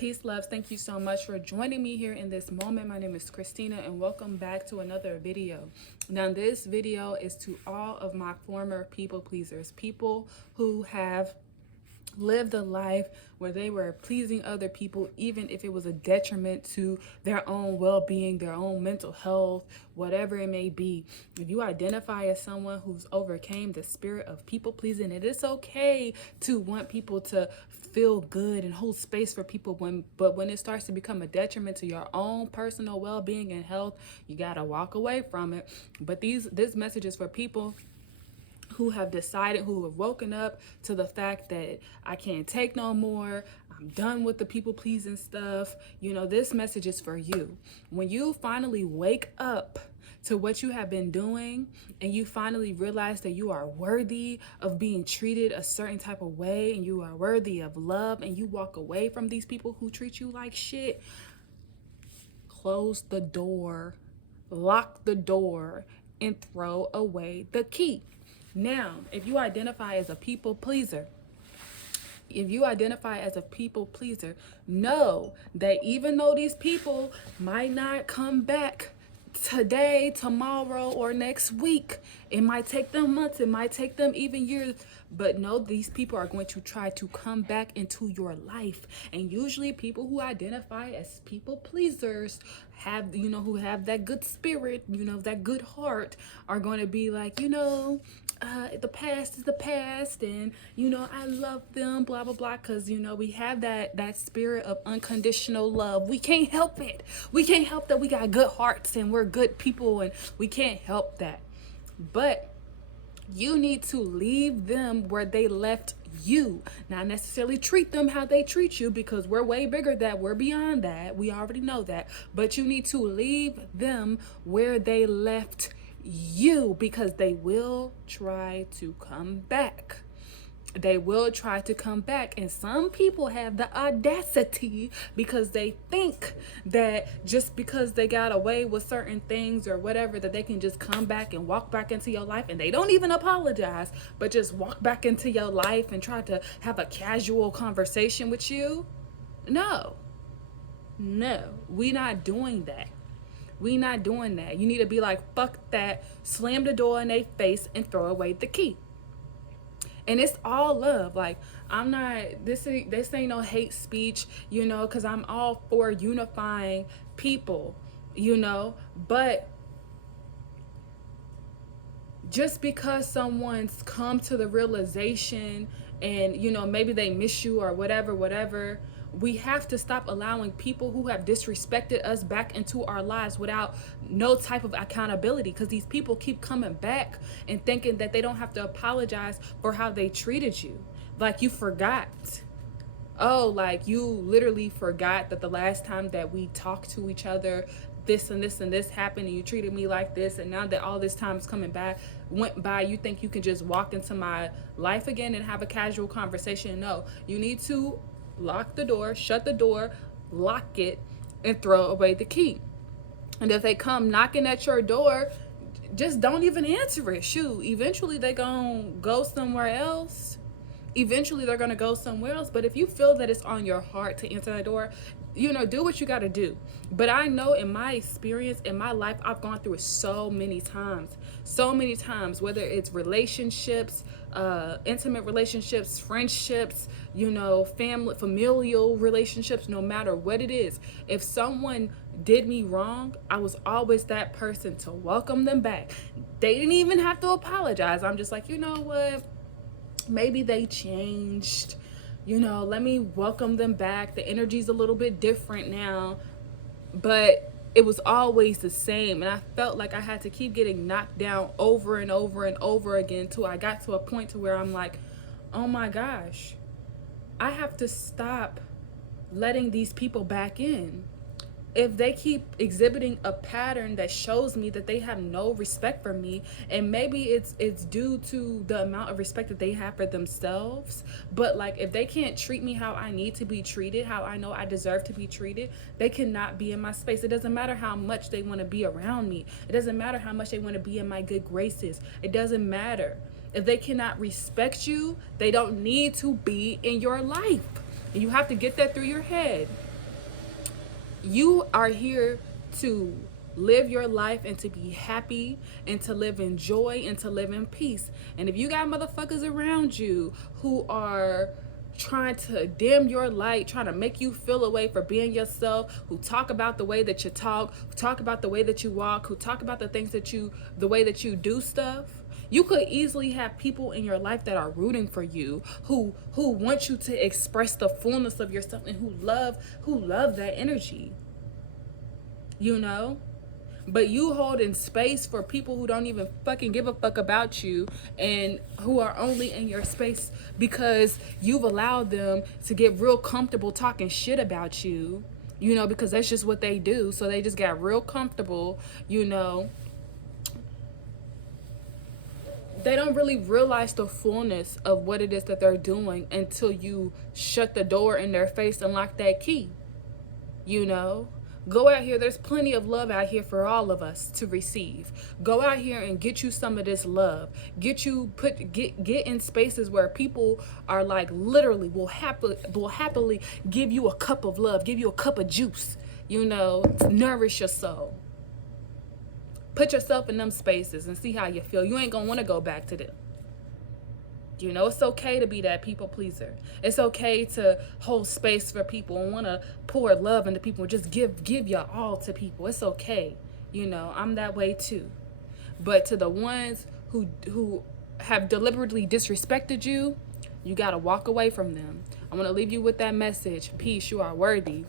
Peace, loves. Thank you so much for joining me here in this moment. My name is Christina and welcome back to another video. Now, this video is to all of my former people pleasers, people who have lived a life where they were pleasing other people, even if it was a detriment to their own well-being, their own mental health, whatever it may be. If you identify as someone who's overcame the spirit of people pleasing, it is okay to want people to feel good and hold space for people, but when it starts to become a detriment to your own personal well-being and health, you gotta walk away from it. But this message is for people who have decided, who have woken up to the fact that I can't take no more. I'm done with the people pleasing stuff. You know, this message is for you. When you finally wake up to what you have been doing and you finally realize that you are worthy of being treated a certain type of way and you are worthy of love, and you walk away from these people who treat you like shit, close the door, lock the door, and throw away the key. Now, if you identify as a people pleaser, know that even though these people might not come back today, tomorrow, or next week, it might take them months, it might take them even years, but know these people are going to try to come back into your life. And usually people who identify as people pleasers have, who have that good spirit, that good heart, are going to be like, the past is the past, and I love them, blah blah blah, because we have that spirit of unconditional love. We can't help it. We can't help that we got good hearts and we're good people, and we can't help that. But you need to leave them where they left you. Not necessarily treat them how they treat you, because we're way bigger than that. We're beyond that. We already know that. But you need to leave them where they left you, because they will try to come back. They will try to come back. And some people have the audacity, because they think that just because they got away with certain things or whatever, that they can just come back and walk back into your life, and they don't even apologize, but just walk back into your life and try to have a casual conversation with you. No, we not doing that. We not doing that. You need to be like, fuck that, slam the door in their face and throw away the key. And it's all love. Like, I'm not, this ain't no hate speech, because I'm all for unifying people, but just because someone's come to the realization and, maybe they miss you or whatever, we have to stop allowing people who have disrespected us back into our lives without no type of accountability, because these people keep coming back and thinking that they don't have to apologize for how they treated you. Like, you forgot. Oh, like you literally forgot that the last time that we talked to each other, this and this and this happened, and you treated me like this, and now that all this time is went by, you think you can just walk into my life again and have a casual conversation. No, you need to lock the door, shut the door, lock it, and throw away the key. And if they come knocking at your door, just don't even answer it. Shoot, eventually they're gonna go somewhere else. But if you feel that it's on your heart to answer that door, do what you got to do. But I know in my experience, in my life, I've gone through it so many times, whether it's relationships, intimate relationships, friendships, familial relationships, no matter what it is. If someone did me wrong, I was always that person to welcome them back. They didn't even have to apologize. I'm just like, you know what? Maybe they changed. Let me welcome them back. The energy's a little bit different now, but it was always the same. And I felt like I had to keep getting knocked down over and over and over again till I got to a point to where I'm like, oh my gosh, I have to stop letting these people back in. If they keep exhibiting a pattern that shows me that they have no respect for me, and maybe it's due to the amount of respect that they have for themselves, but like, if they can't treat me how I need to be treated, how I know I deserve to be treated, they cannot be in my space. It doesn't matter how much they want to be around me. It doesn't matter how much they want to be in my good graces. It doesn't matter. If they cannot respect you, they don't need to be in your life. And you have to get that through your head. You are here to live your life and to be happy and to live in joy and to live in peace. And if you got motherfuckers around you who are trying to dim your light, trying to make you feel away for being yourself, who talk about the way that you talk, who talk about the way that you walk, who talk about the things that the way that you do stuff, you could easily have people in your life that are rooting for you, who want you to express the fullness of yourself and who love that energy. You know? But you holding space for people who don't even fucking give a fuck about you and who are only in your space because you've allowed them to get real comfortable talking shit about you, you know, because that's just what they do. So they just got real comfortable, you know. They don't really realize the fullness of what it is that they're doing until you shut the door in their face and lock that key, you know. Go out here, there's plenty of love out here for all of us to receive. Go out here and get you some of this love. Get in spaces where people are like literally will happily give you a cup of love, give you a cup of juice, you know, nourish your soul. Put yourself in them spaces and see how you feel. You ain't gonna want to go back to them. You know, it's okay to be that people pleaser. It's okay to hold space for people and want to pour love into people and just give your all to people. It's okay. You know, I'm that way too. But to the ones who have deliberately disrespected you, you got to walk away from them. I want to leave you with that message. Peace, you are worthy.